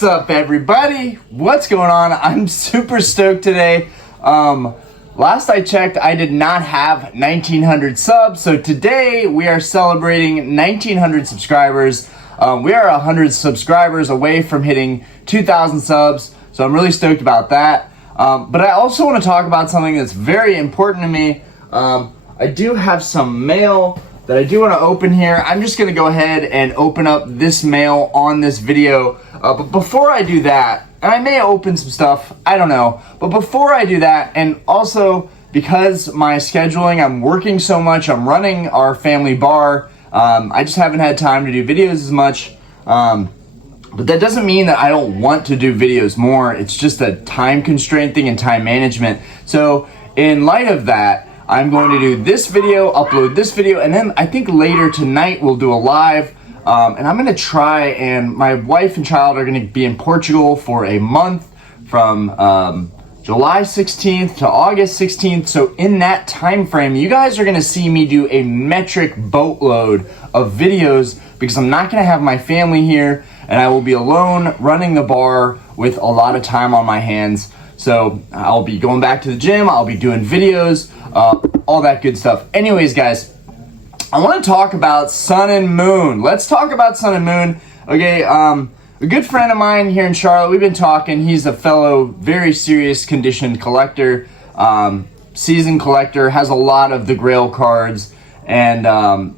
What's up, everybody? What's going on? I'm super stoked today. Last I checked, I did not have 1,900 subs, so today we are celebrating 1,900 subscribers. We are 100 subscribers away from hitting 2,000 subs, so I'm really stoked about that. But I also want to talk about something that's very important to me. I do have some mail that I do want to open here. I'm just going to go ahead and open up this mail on this video. But before I do that, and I may open some stuff, I don't know. But before I do that, and also because my scheduling, I'm working so much, I'm running our family bar, I just haven't had time to do videos as much. But that doesn't mean that I don't want to do videos more. It's just a time constraint thing and time management. So in light of that, I'm going to do this video, upload this video, and then I think later tonight we'll do a live. And I'm gonna try, and my wife and child are gonna be in Portugal for a month from July 16th to August 16th. So in that time frame, you guys are gonna see me do a metric boatload of videos because I'm not gonna have my family here and I will be alone running the bar with a lot of time on my hands. So I'll be going back to the gym, I'll be doing videos, all that good stuff. Anyways, guys, I want to talk about Sun&Moon. Let's talk about Sun&Moon. Okay, a good friend of mine here in Charlotte, we've been talking. He's a fellow, very serious conditioned collector, seasoned collector, has a lot of the Grail cards. And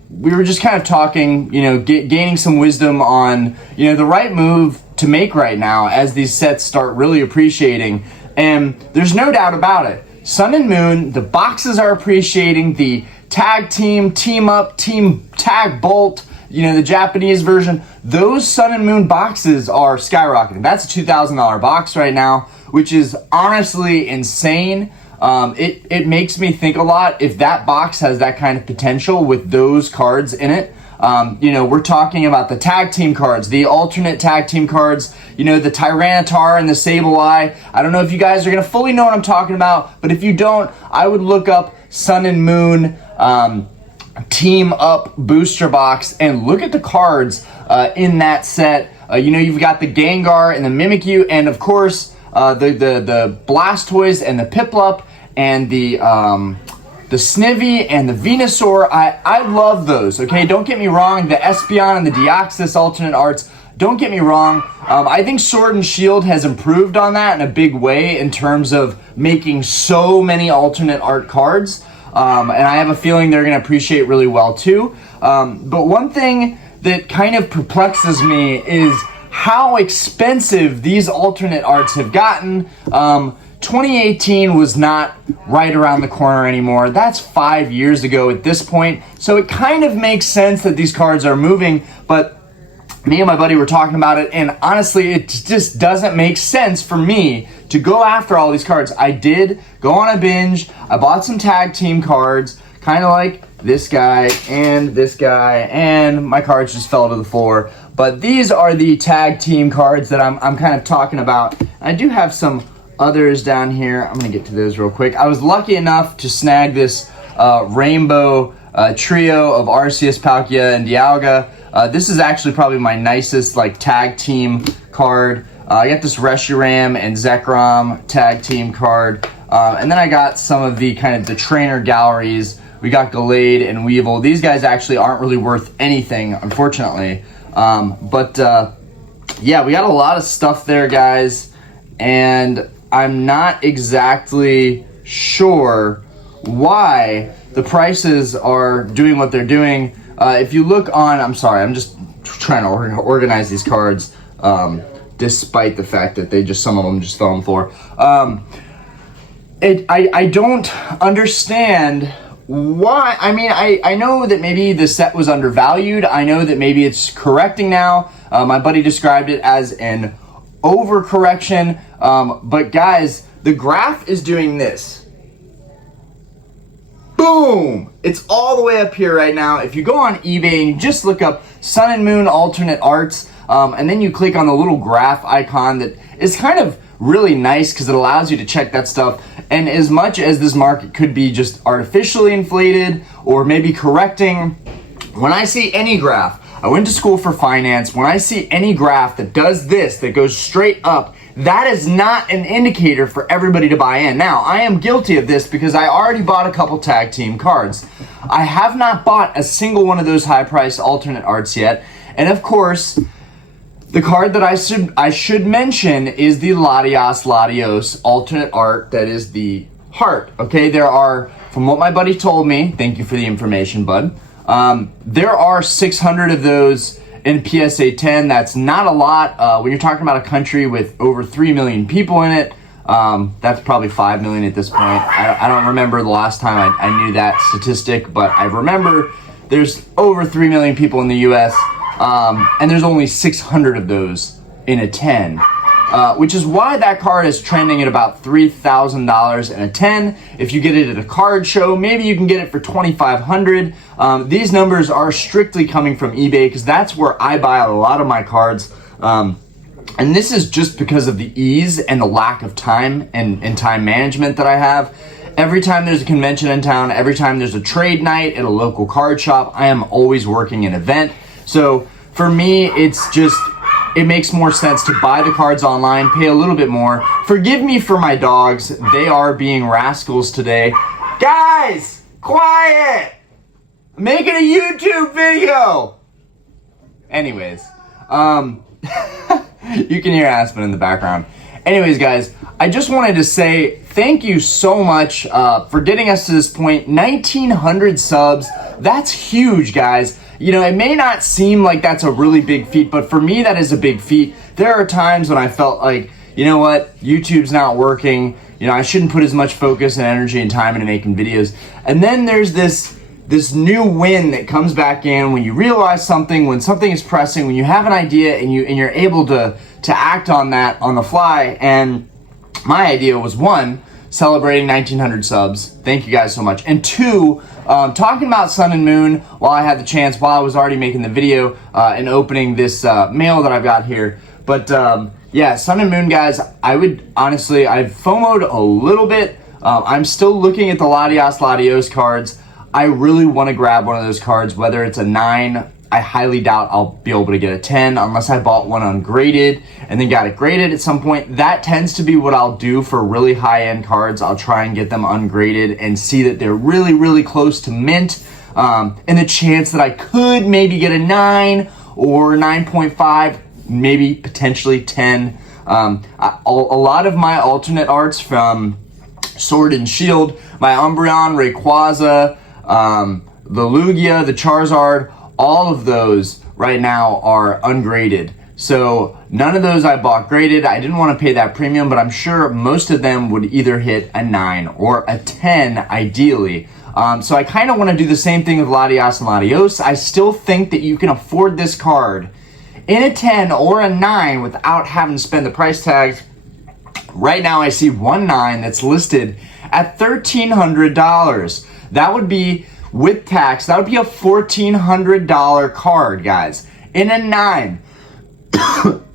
we were just kind of talking, you know, gaining some wisdom on, you know, the right move to make right now as these sets start really appreciating. And there's no doubt about it. Sun&Moon, the boxes are appreciating, the tag team, team up, team tag bolt, you know, the Japanese version, those Sun&Moon boxes are skyrocketing. That's a $2,000 box right now, which is honestly insane. It makes me think a lot if that box has that kind of potential with those cards in it. You know, we're talking about the tag team cards, the alternate tag team cards, you know, the Tyranitar and the Sableye. I don't know if you guys are going to fully know what I'm talking about, but if you don't, I would look up Sun&Moon team up booster box and look at the cards in that set. You know, you've got the Gengar and the Mimikyu, and of course the Blastoise and the Piplup and the Snivy and the Venusaur. I love those, okay? Don't get me wrong. The Espeon and the Deoxys alternate arts, don't get me wrong. I think Sword and Shield has improved on that in a big way in terms of making so many alternate art cards. And I have a feeling they're going to appreciate really well too. But one thing that kind of perplexes me is how expensive these alternate arts have gotten. 2018 was not right around the corner anymore. That's 5 years ago at this point. So it kind of makes sense that these cards are moving, but me and my buddy were talking about it, and honestly, it just doesn't make sense for me to go after all these cards. I did go on a binge. I bought some tag team cards, kind of like this guy, and my cards just fell to the floor. But these are the tag team cards that I'm kind of talking about. I do have some others down here. I'm gonna get to those real quick. I was lucky enough to snag this rainbow trio of Arceus, Palkia, and Dialga. This is actually probably my nicest like tag team card. I got this Reshiram and Zekrom tag team card. And then I got some of the kind of the trainer galleries. We got Gallade and Weevil. These guys actually aren't really worth anything, unfortunately. Yeah, we got a lot of stuff there, guys. And I'm not exactly sure why the prices are doing what they're doing. If you look on, I'm sorry, I'm just trying to organize these cards, despite the fact that some of them just fell on the floor. I don't understand why. I mean, I know that maybe the set was undervalued. I know that maybe it's correcting now. My buddy described it as an overcorrection. But guys, the graph is doing this. Boom! It's all the way up here right now. If you go on eBay and just look up Sun&Moon alternate arts, and then you click on the little graph icon that is kind of really nice because it allows you to check that stuff. And as much as this market could be just artificially inflated or maybe correcting, when I see any graph, I went to school for finance. When I see any graph that does this, that goes straight up, that is not an indicator for everybody to buy in. Now, I am guilty of this because I already bought a couple tag team cards. I have not bought a single one of those high-priced alternate arts yet. And of course, the card that I should mention is the Latios alternate art. That is the heart. Okay, there are, from what my buddy told me, thank you for the information, bud. There are 600 of those in PSA 10. That's not a lot. When you're talking about a country with over 3 million people in it, that's probably 5 million at this point. I don't remember the last time I knew that statistic, but I remember there's over 3 million people in the US, and there's only 600 of those in a 10. Which is why that card is trending at about $3,000 in a 10. If you get it at a card show, maybe you can get it for $2,500. These numbers are strictly coming from eBay because that's where I buy a lot of my cards. And this is just because of the ease and the lack of time and time management that I have. Every time there's a convention in town, every time there's a trade night at a local card shop, I am always working an event. So for me, it makes more sense to buy the cards online, pay a little bit more. Forgive me for my dogs. They are being rascals today. Guys, quiet! I'm making a YouTube video! Anyways, you can hear Aspen in the background. Anyways, guys, I just wanted to say thank you so much for getting us to this point. 1,900 subs. That's huge, guys. You know, it may not seem like that's a really big feat, but for me, that is a big feat. There are times when I felt like, you know what, YouTube's not working. You know, I shouldn't put as much focus and energy and time into making videos. And then there's this new win that comes back in when you realize something, when something is pressing, when you have an idea and you're able to act on that on the fly. And my idea was, one, celebrating 1,900 subs. Thank you guys so much. And two, talking about Sun&Moon while I had the chance, while I was already making the video and opening this mail that I've got here. But yeah, Sun&Moon, guys, I've FOMO'd a little bit. I'm still looking at the Latios cards. I really want to grab one of those cards, whether it's a 9. I highly doubt I'll be able to get a 10 unless I bought one ungraded and then got it graded at some point. That tends to be what I'll do for really high-end cards. I'll try and get them ungraded and see that they're really, really close to mint. And the chance that I could maybe get a 9 or 9.5, maybe potentially 10. A lot of my alternate arts from Sword and Shield, my Umbreon, Rayquaza, the Lugia, the Charizard, all of those right now are ungraded. So none of those I bought graded. I didn't want to pay that premium, but I'm sure most of them would either hit a 9 or a 10 ideally. So I kind of want to do the same thing with Latios and Latios. I still think that you can afford this card in a 10 or a 9 without having to spend the price tags. Right now I see one 9 that's listed at $1,300. That would be, with tax, that would be a $1,400 card, guys, in a 9.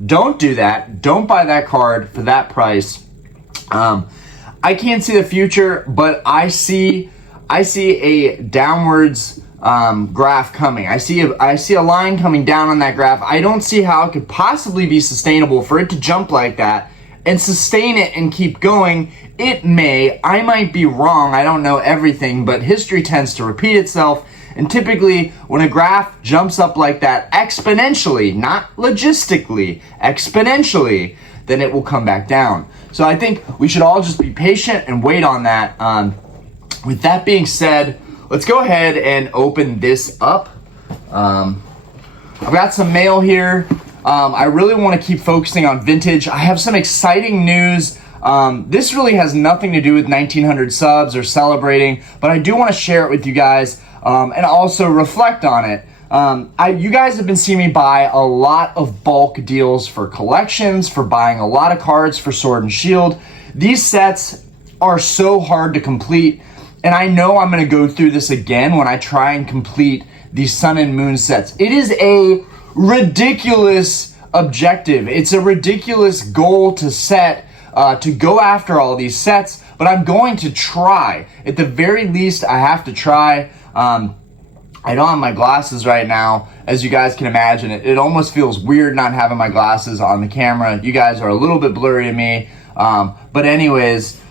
Don't do that. Don't buy that card for that price. I can't see the future, but I see a downwards graph coming. I see a line coming down on that graph. I don't see how it could possibly be sustainable for it to jump like that and sustain it and keep going. It may. I might be wrong. I don't know everything, but history tends to repeat itself. And typically, when a graph jumps up like that exponentially, not logistically, exponentially, then it will come back down. So I think we should all just be patient and wait on that. With that being said, let's go ahead and open this up. I've got some mail here. I really want to keep focusing on vintage. I have some exciting news. This really has nothing to do with 1,900 subs or celebrating, but I do want to share it with you guys and also reflect on it. You guys have been seeing me buy a lot of bulk deals for collections, for buying a lot of cards for Sword and Shield. These sets are so hard to complete, and I know I'm going to go through this again when I try and complete these Sun and Moon sets. It is a ridiculous objective. It's a ridiculous goal to set, to go after all these sets, but I'm going to try. At the very least, I have to try. I don't have my glasses right now. As you guys can imagine, it almost feels weird not having my glasses on the camera. You guys are a little bit blurry to me. But anyways,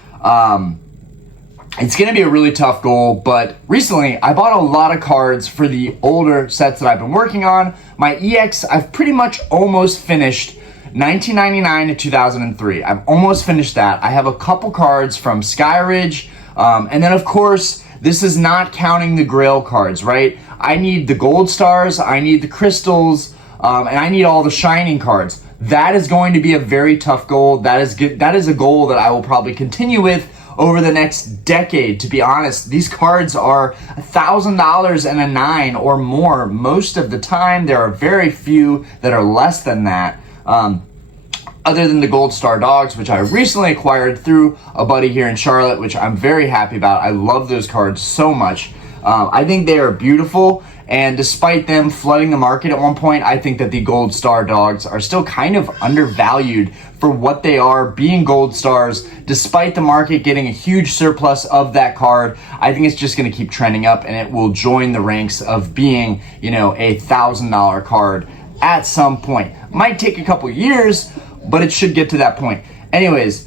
it's going to be a really tough goal, but recently I bought a lot of cards for the older sets that I've been working on. My EX, I've pretty much almost finished 1999 to 2003. I've almost finished that. I have a couple cards from Skyridge, and then of course, this is not counting the Grail cards, right? I need the gold stars, I need the crystals, and I need all the shining cards. That is going to be a very tough goal. That is a goal that I will probably continue with over the next decade. To be honest, these cards are $1,000 and a 9 or more most of the time. There are very few that are less than that. Other than the Gold Star Dogs, which I recently acquired through a buddy here in Charlotte, which I'm very happy about. I love those cards so much. I think they are beautiful, and despite them flooding the market at one point, I think that the Gold Star Dogs are still kind of undervalued for what they are, being Gold Stars. Despite the market getting a huge surplus of that card, I think it's just going to keep trending up, and it will join the ranks of being, a $1,000 card at some point. Might take a couple years, but it should get to that point. Anyways,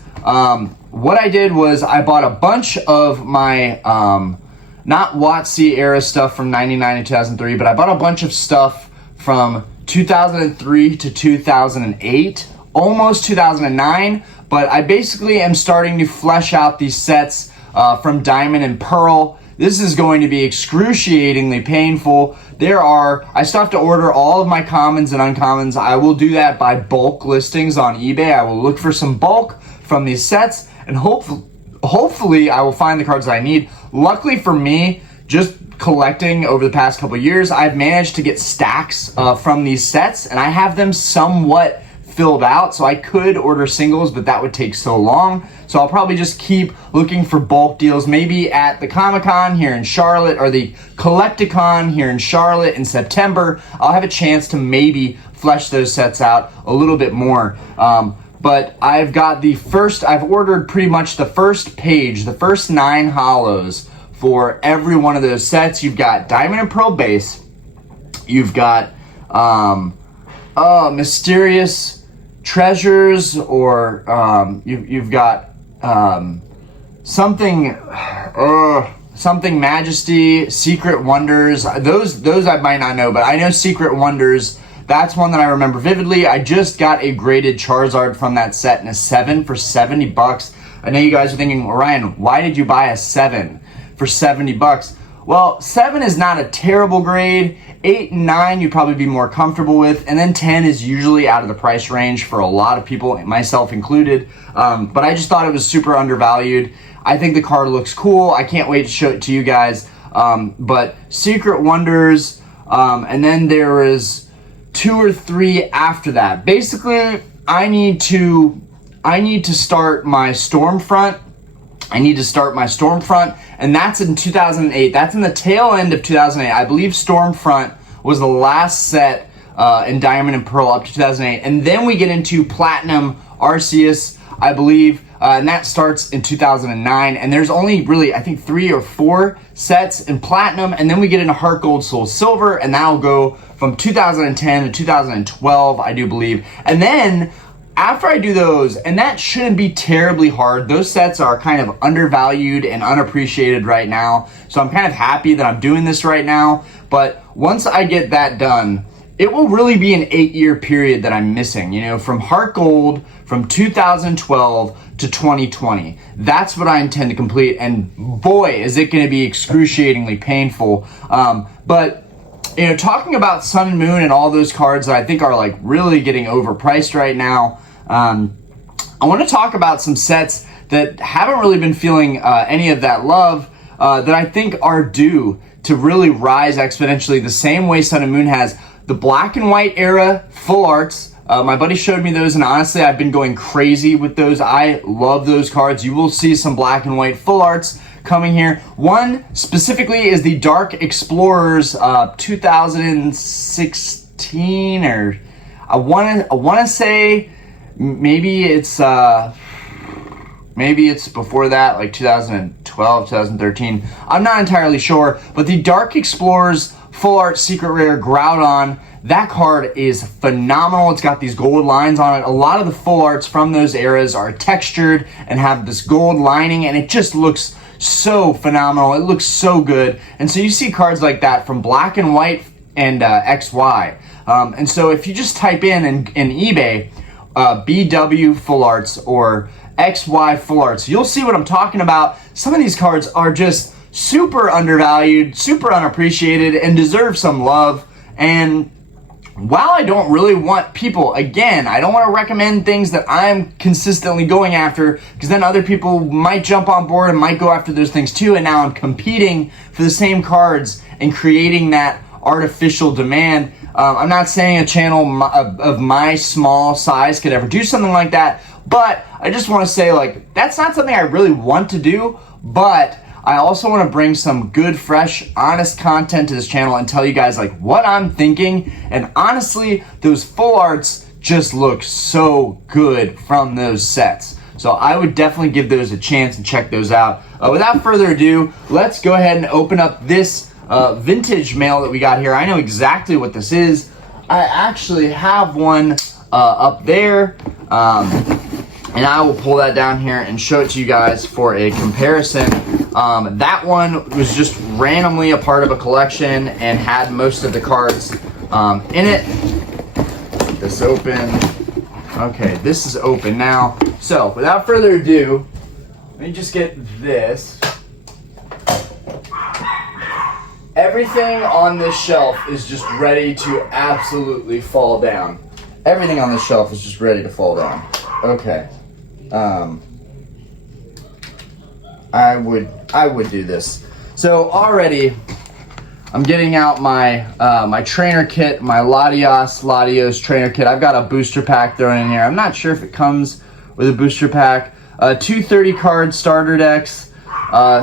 what I did was I bought a bunch of my, not WotC era stuff from 99 to 2003, but I bought a bunch of stuff from 2003 to 2008, almost 2009, but I basically am starting to flesh out these sets from Diamond and Pearl. This is going to be excruciatingly painful. I still have to order all of my commons and uncommons. I will do that by bulk listings on eBay. I will look for some bulk from these sets, and hopefully I will find the cards that I need. Luckily for me, just collecting over the past couple years, I've managed to get stacks from these sets, and I have them somewhat filled out, so I could order singles, but that would take so long. So I'll probably just keep looking for bulk deals, maybe at the Comic-Con here in Charlotte or the Collecticon here in Charlotte in September. I'll have a chance to maybe flesh those sets out a little bit more. But I've ordered pretty much the first page, the first 9 holos for every one of those sets. You've got Diamond and Pearl base. You've got Mysterious Treasures, or you've got something Majesty, Secret Wonders. Those I might not know, but I know Secret Wonders. That's one that I remember vividly. I just got a graded Charizard from that set in a 7 for $70. I know you guys are thinking, well, Ryan, why did you buy a 7 for $70? Well, 7 is not a terrible grade. 8 and 9 you'd probably be more comfortable with, and then 10 is usually out of the price range for a lot of people, myself included. But I just thought it was super undervalued. I think the card looks cool. I can't wait to show it to you guys. But Secret Wonders, and then there is 2 or 3 after that. Basically, I need to start my Stormfront. And that's in 2008. That's in the tail end of 2008. I believe Stormfront was the last set in Diamond and Pearl up to 2008. And then we get into Platinum Arceus, I believe, and that starts in 2009. And there's only really, I think, 3 or 4 sets in Platinum. And then we get into Heart Gold, Soul Silver, and that'll go from 2010 to 2012, I do believe. And then after I do those, and that shouldn't be terribly hard, those sets are kind of undervalued and unappreciated right now, so I'm kind of happy that I'm doing this right now. But once I get that done, it will really be an 8-year period that I'm missing, from Heart Gold from 2012 to 2020. That's what I intend to complete, and boy, is it going to be excruciatingly painful. But talking about Sun and Moon and all those cards that I think are like really getting overpriced right now, I want to talk about some sets that haven't really been feeling any of that love that I think are due to really rise exponentially the same way Sun and Moon has. The black and white era full arts. My buddy showed me those, and honestly, I've been going crazy with those. I love those cards. You will see some black and white full arts coming here. One specifically is the Dark Explorers 2016, or I want to say maybe it's before that, like 2012, 2013. I'm not entirely sure, but the Dark Explorers Full Art Secret Rare Groudon. That card is phenomenal. It's got these gold lines on it. A lot of the full arts from those eras are textured and have this gold lining, and it just looks so phenomenal. It looks so good. And so you see cards like that from Black and White and XY. And so if you just type in eBay, BW Full Arts or XY Full Arts, you'll see what I'm talking about. Some of these cards are just super undervalued, super unappreciated, and deserve some love. And while I don't really want people, again, I don't want to recommend things that I'm consistently going after, because then other people might jump on board and might go after those things too, and now I'm competing for the same cards and creating that artificial demand. I'm not saying a channel of my small size could ever do something like that, but I just want to say, like, that's not something I really want to do, but I also want to bring some good, fresh, honest content to this channel and tell you guys like what I'm thinking. And honestly, those full arts just look so good from those sets. So I would definitely give those a chance and check those out. Without further ado, let's go ahead and open up this vintage mail that we got here. I know exactly what this is. I actually have one up there. And I will pull that down here and show it to you guys for a comparison. That one was just randomly a part of a collection and had most of the cards in it. Get this open. Okay, this is open now. So without further ado, let me just get this. Everything on this shelf is just ready to absolutely fall down. Everything on this shelf is just ready to fall down. Okay. I would do this. So already, I'm getting out my my trainer kit, my Latios trainer kit. I've got a booster pack thrown in here. I'm not sure if it comes with a booster pack. 230 card starter decks,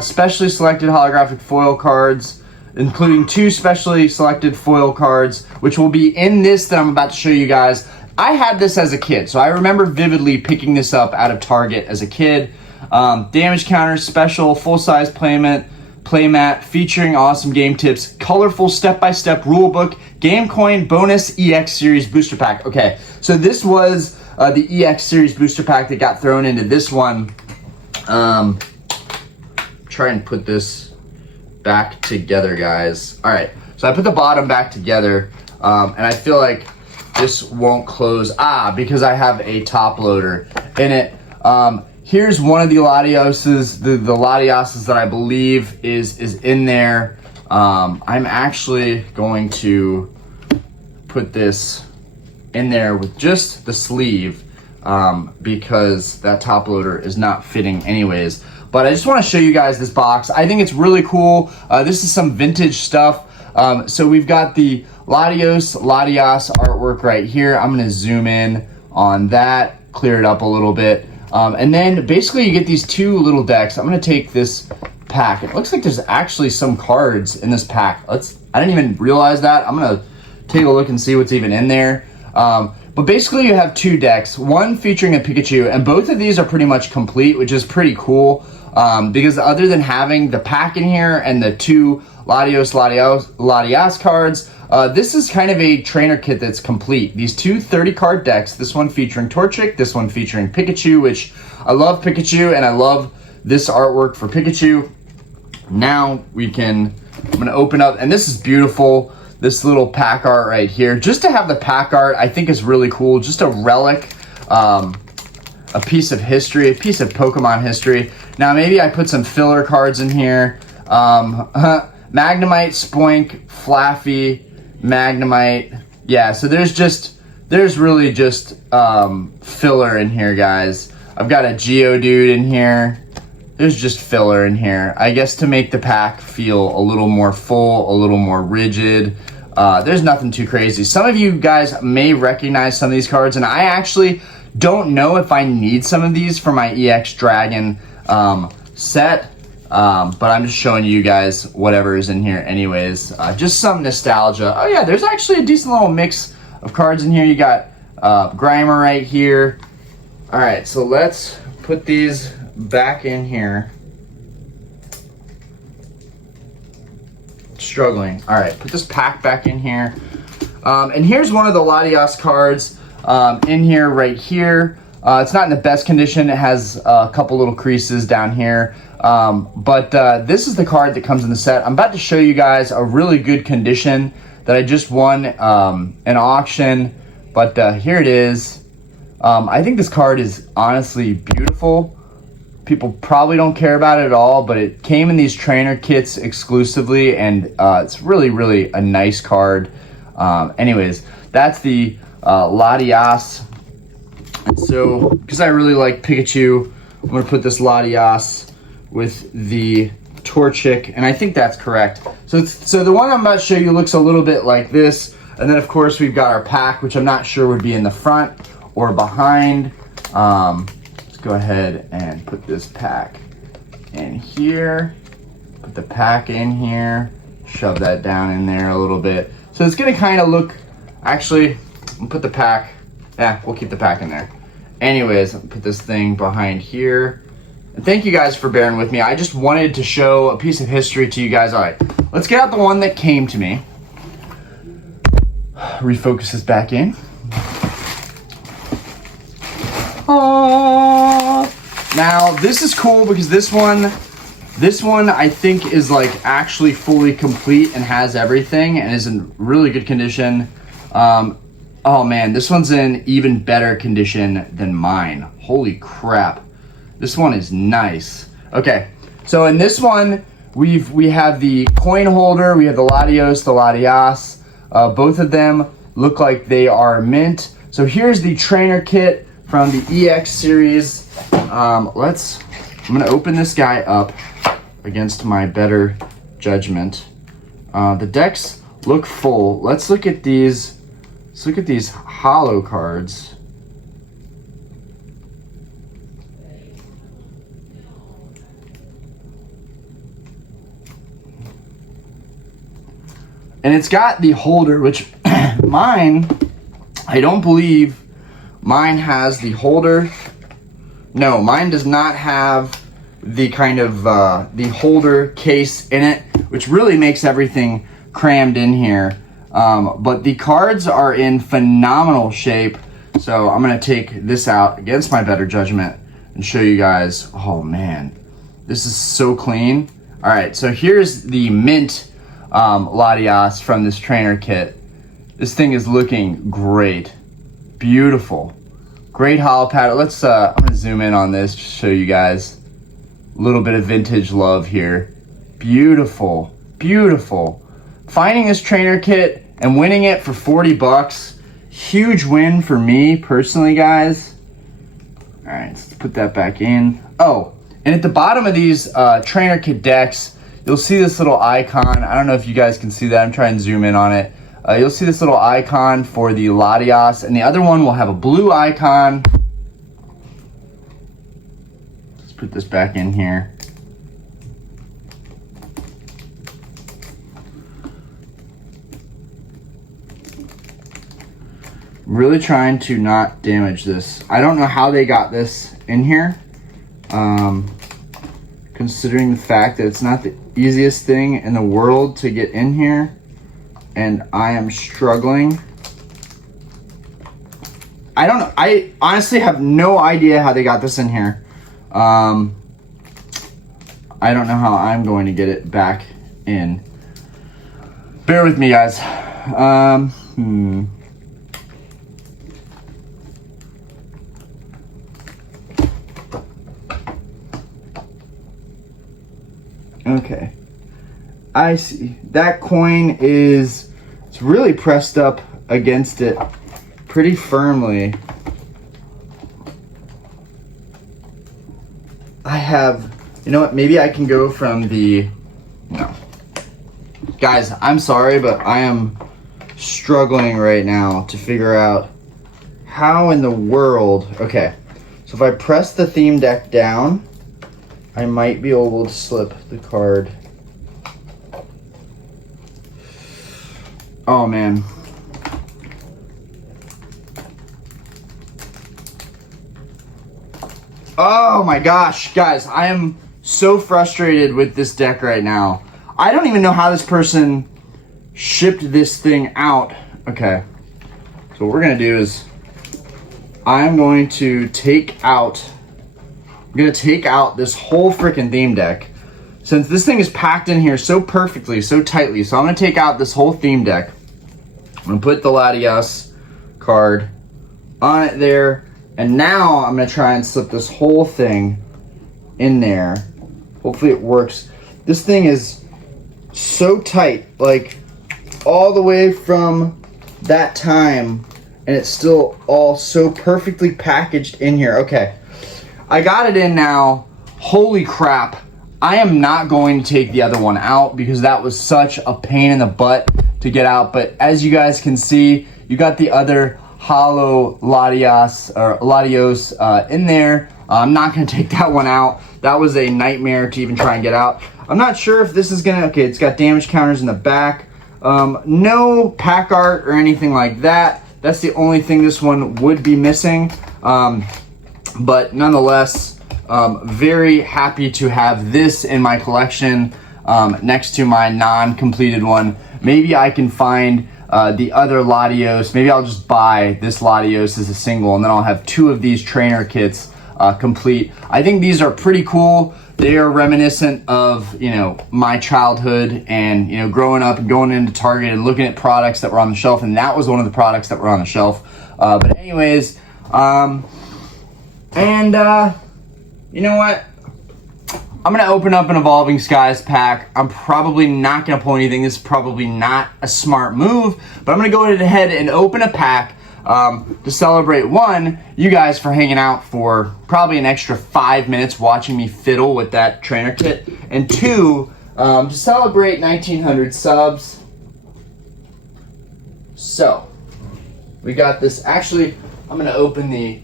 specially selected holographic foil cards, including 2 specially selected foil cards, which will be in this that I'm about to show you guys. I had this as a kid, so I remember vividly picking this up out of Target as a kid. Damage counter, special, full-size playmat featuring awesome game tips, colorful step-by-step rulebook, game coin, bonus EX series booster pack. Okay, so this was the EX series booster pack that got thrown into this one. Try and put this back together, guys. All right, so I put the bottom back together, and I feel like this won't close, because I have a top loader in it. Here's one of the Latioses, the Latioses that I believe is in there. I'm actually going to put this in there with just the sleeve, because that top loader is not fitting anyways. But I just want to show you guys this box. I think it's really cool. This is some vintage stuff. So we've got the Latios artwork right here. I'm gonna zoom in on that, clear it up a little bit. And then basically you get these 2 little decks. I'm gonna take this pack. It looks like there's actually some cards in this pack. I didn't even realize that. I'm gonna take a look and see what's even in there. But basically you have 2 decks, one featuring a Pikachu, and both of these are pretty much complete, which is pretty cool. Because other than having the pack in here and the 2 Latios cards, this is kind of a trainer kit that's complete. These 2 30-card decks, this one featuring Torchic, this one featuring Pikachu, which I love Pikachu, and I love this artwork for Pikachu. Now I'm gonna open up, and this is beautiful, this little pack art right here. Just to have the pack art, I think is really cool. Just a relic, a piece of history, a piece of Pokemon history. Now maybe I put some filler cards in here. Magnemite, Spoink, Flaffy, Magnemite. Yeah, so there's really just filler in here, guys. I've got a Geodude in here. There's just filler in here, I guess, to make the pack feel a little more full, a little more rigid. There's nothing too crazy. Some of you guys may recognize some of these cards, and I actually don't know if I need some of these for my EX Dragon set, but I'm just showing you guys whatever is in here anyways. Just some nostalgia. Oh yeah, there's actually a decent little mix of cards in here. You got Grimer right here. All right, so let's put these back in here. struggling. All right, put this pack back in here. And here's one of the Latias cards in here, right here. It's not in the best condition. It has a couple little creases down here. But this is the card that comes in the set. I'm about to show you guys a really good condition that I just won an auction. But here it is. I think this card is honestly beautiful. People probably don't care about it at all, but it came in these trainer kits exclusively, and it's really, really a nice card. Anyways, that's the Latias. And so, because I really like Pikachu, I'm going to put this Latias with the Torchic, and I think that's correct. So the one I'm about to show you looks a little bit like this, and then of course we've got our pack, which I'm not sure would be in the front or behind. Let's go ahead and put this pack in here, put the pack in here, shove that down in there a little bit. So it's gonna kind of look, actually, we'll put the pack, we'll keep the pack in there. Anyways, I'll put this thing behind here. And thank you guys for bearing with me. I just wanted to show a piece of history to you guys. All right, let's get out the one that came to me. Refocus this back in. Oh. Now, this is cool because this one I think is like actually fully complete and has everything and is in really good condition. Oh man, this one's in even better condition than mine. Holy crap. This one is nice. Okay, so in this one, we have the coin holder, we have the Latios, the Latias. Both of them look like they are mint. So here's the trainer kit from the EX series. I'm gonna open this guy up against my better judgment. The decks look full. Let's look at these. Let's look at these holo cards. And it's got the holder, which mine, I don't believe mine has the holder. No, mine does not have the kind of the holder case in it, which really makes everything crammed in here. But the cards are in phenomenal shape. So I'm gonna take this out against my better judgment and show you guys. Oh man, this is so clean. All right, so here's the mint Latias from this trainer kit. This thing is looking great, beautiful, great holo pattern. Let's I'm gonna zoom in on this just to show you guys a little bit of vintage love here. Beautiful, beautiful. Finding this trainer kit and winning it for 40 bucks, huge win for me personally, guys. All right, let's put that back in. Oh, and at the bottom of these trainer kit decks, you'll see this little icon. I don't know if you guys can see that. I'm trying to zoom in on it. You'll see this little icon for the Latias, and the other one will have a blue icon. Let's put this back in here. Really trying to not damage this. I don't know how they got this in here, considering the fact that it's not the easiest thing in the world to get in here, and I am struggling. I don't know. I honestly have no idea how they got this in here. I don't know how I'm going to get it back in. Bear with me, guys. Okay, I see. That coin it's really pressed up against it pretty firmly. I have, you know what, maybe I can go from the, no. Guys, I'm sorry, but I am struggling right now to figure out how in the world, okay. So if I press the theme deck down, I might be able to slip the card. Oh man. Oh my gosh, guys, I am so frustrated with this deck right now. I don't even know how this person shipped this thing out. Okay, so what we're gonna do is I'm going to take out this whole freaking theme deck. Since this thing is packed in here so perfectly, so tightly, so I'm gonna take out this whole theme deck. I'm gonna put the Latias card on it there, and now I'm gonna try and slip this whole thing in there. Hopefully it works. This thing is so tight, like all the way from that time, and it's still all so perfectly packaged in here. Okay, I got it in now. Holy crap. I am not going to take the other one out because that was such a pain in the butt to get out. But as you guys can see, you got the other hollow Latios in there. I'm not going to take that one out. That was a nightmare to even try and get out. I'm not sure if this is going to... Okay, it's got damage counters in the back. No pack art or anything like that. That's the only thing this one would be missing. But nonetheless, very happy to have this in my collection next to my non-completed one. Maybe I can find the other Latios. Maybe I'll just buy this Latios as a single, and then I'll have 2 of these trainer kits complete. I think these are pretty cool. They are reminiscent of, you know, my childhood and, you know, growing up and going into Target and looking at products that were on the shelf, and that was one of the products that were on the shelf. But anyways, you know what? I'm going to open up an Evolving Skies pack. I'm probably not going to pull anything. This is probably not a smart move, but I'm going to go ahead and open a pack to celebrate, one, you guys for hanging out for probably an extra 5 minutes watching me fiddle with that trainer kit, and 2, to celebrate 1900 subs. So, we got this. Actually, I'm going to open the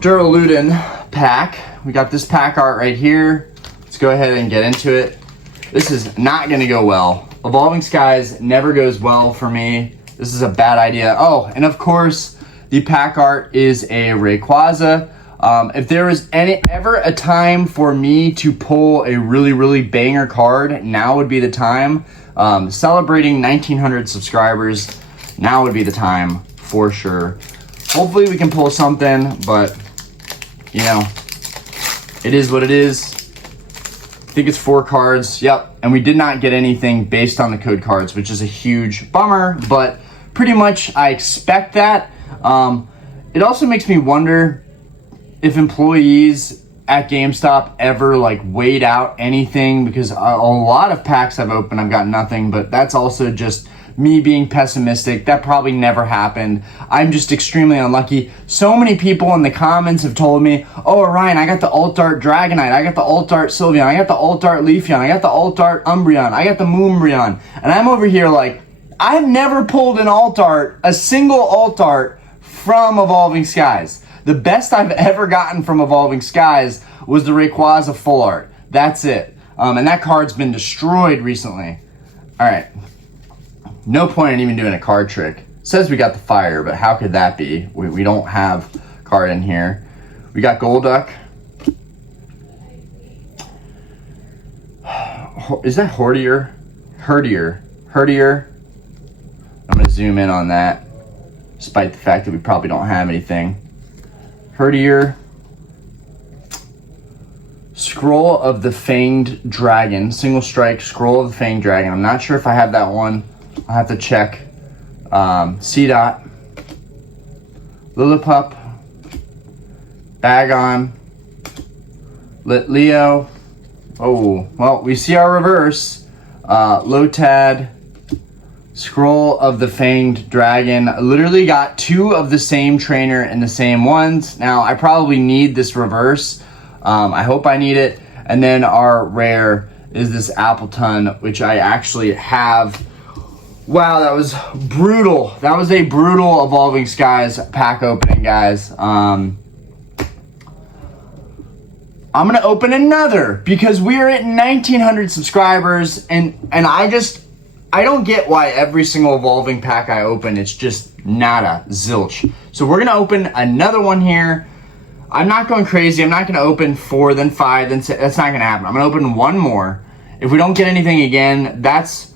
Duraludin pack. We got this pack art right here. Let's go ahead and get into it. This is not going to go well. Evolving Skies never goes well for me. This is a bad idea. Oh, and of course, the pack art is a Rayquaza. If there is ever a time for me to pull a really, really banger card, now would be the time. Celebrating 1900 subscribers, now would be the time for sure. Hopefully we can pull something, but you know, it is what it is. I think it's 4 cards. Yep, and we did not get anything based on the code cards, which is a huge bummer, but pretty much I expect that. It also makes me wonder if employees at GameStop ever like weighed out anything, because a lot of packs I've opened, I've got nothing, but that's also just me being pessimistic. That probably never happened. I'm just extremely unlucky. So many people in the comments have told me, oh, Ryan, I got the Alt Art Dragonite, I got the Alt Art Sylveon, I got the Alt Art Leafeon, I got the Alt Art Umbreon, I got the Moonbreon, and I'm over here like, I've never pulled an Alt Art, a single Alt Art from Evolving Skies. The best I've ever gotten from Evolving Skies was the Rayquaza Full Art. That's it. And that card's been destroyed recently. All right. No point in even doing a card trick. It says we got the fire, but how could that be? We don't have card in here. We got Golduck. Is that Herdier? Herdier. I'm going to zoom in on that, despite the fact that we probably don't have anything. Herdier. Scroll of the Fanged Dragon. Single strike, Scroll of the Fanged Dragon. I'm not sure if I have that one. I'll have to check. C-Dot. Lillipup. Bagon. Litleo. Oh, well, we see our reverse. Lotad. Scroll of the Fanged Dragon. I literally got 2 of the same trainer and the same ones. Now, I probably need this reverse. I hope I need it. And then our rare is this Appleton, which I actually have. Wow, that was brutal. That was a brutal Evolving Skies pack opening, guys. I'm gonna open another because we're at 1900 subscribers, and I don't get why every single Evolving pack I open, it's just nada, zilch. So we're gonna open another one here. I'm not going crazy. I'm not gonna open 4, then 5, then 6. That's not gonna happen. I'm gonna open one more, if we don't get anything again, that's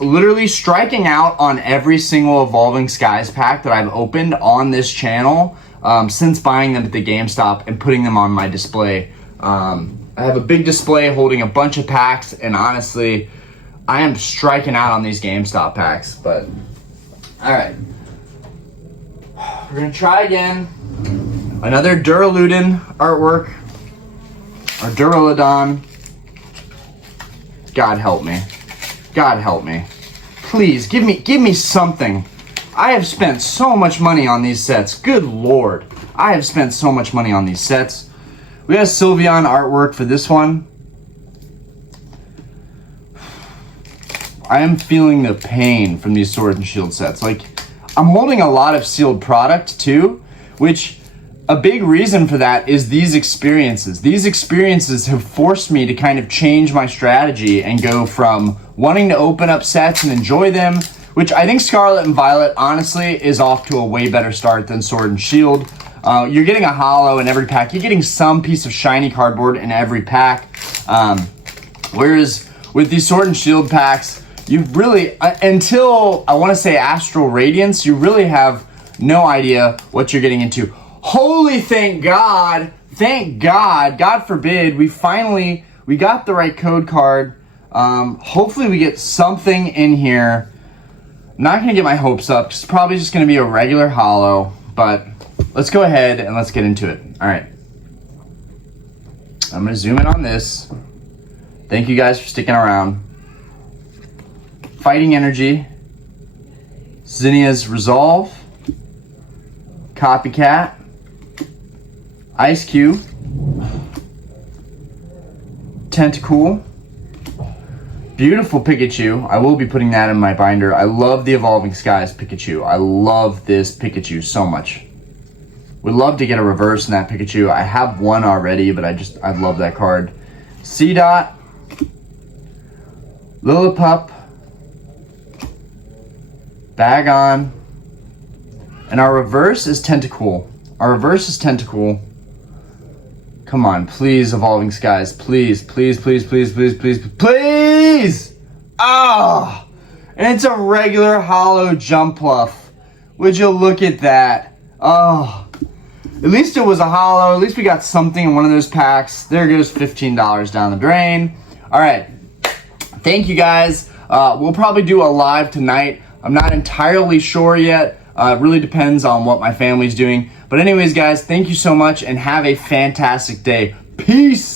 literally striking out on every single Evolving Skies pack that I've opened on this channel since buying them at the GameStop and putting them on my display. I have a big display holding a bunch of packs, and honestly, I am striking out on these GameStop packs. But all right, we're gonna try again. Another Duraludin artwork, or Duraludon. God help me. God help me. Please, give me something. I have spent so much money on these sets. Good Lord. I have spent so much money on these sets. We have Sylveon artwork for this one. I am feeling the pain from these Sword and Shield sets. Like, I'm holding a lot of sealed product too, which a big reason for that is these experiences. These experiences have forced me to kind of change my strategy and go from wanting to open up sets and enjoy them, which I think Scarlet and Violet, honestly, is off to a way better start than Sword and Shield. You're getting a holo in every pack. You're getting some piece of shiny cardboard in every pack. Whereas with these Sword and Shield packs, you really, until I want to say Astral Radiance, you really have no idea what you're getting into. Holy thank God, God forbid, we got the right code card. Hopefully we get something in here. I'm not going to get my hopes up. It's probably just going to be a regular holo, but let's go ahead and let's get into it. All right. I'm going to zoom in on this. Thank you guys for sticking around. Fighting Energy. Zinnia's Resolve. Copycat. Ice Cube. Tentacool. Beautiful Pikachu. I will be putting that in my binder. I love the Evolving Skies Pikachu. I love this Pikachu so much. Would love to get a reverse in that Pikachu. I have one already, but I love that card. C-Dot. Lillipup. Bagon. And our reverse is Tentacool. Come on, please, Evolving Skies. Please, please, please, please, please, please, please! Ah! And it's a regular holo Jumpluff. Would you look at that? Oh. At least it was a holo. At least we got something in one of those packs. There goes $15 down the drain. All right. Thank you, guys. We'll probably do a live tonight. I'm not entirely sure yet. It really depends on what my family's doing. But anyways, guys, thank you so much and have a fantastic day. Peace!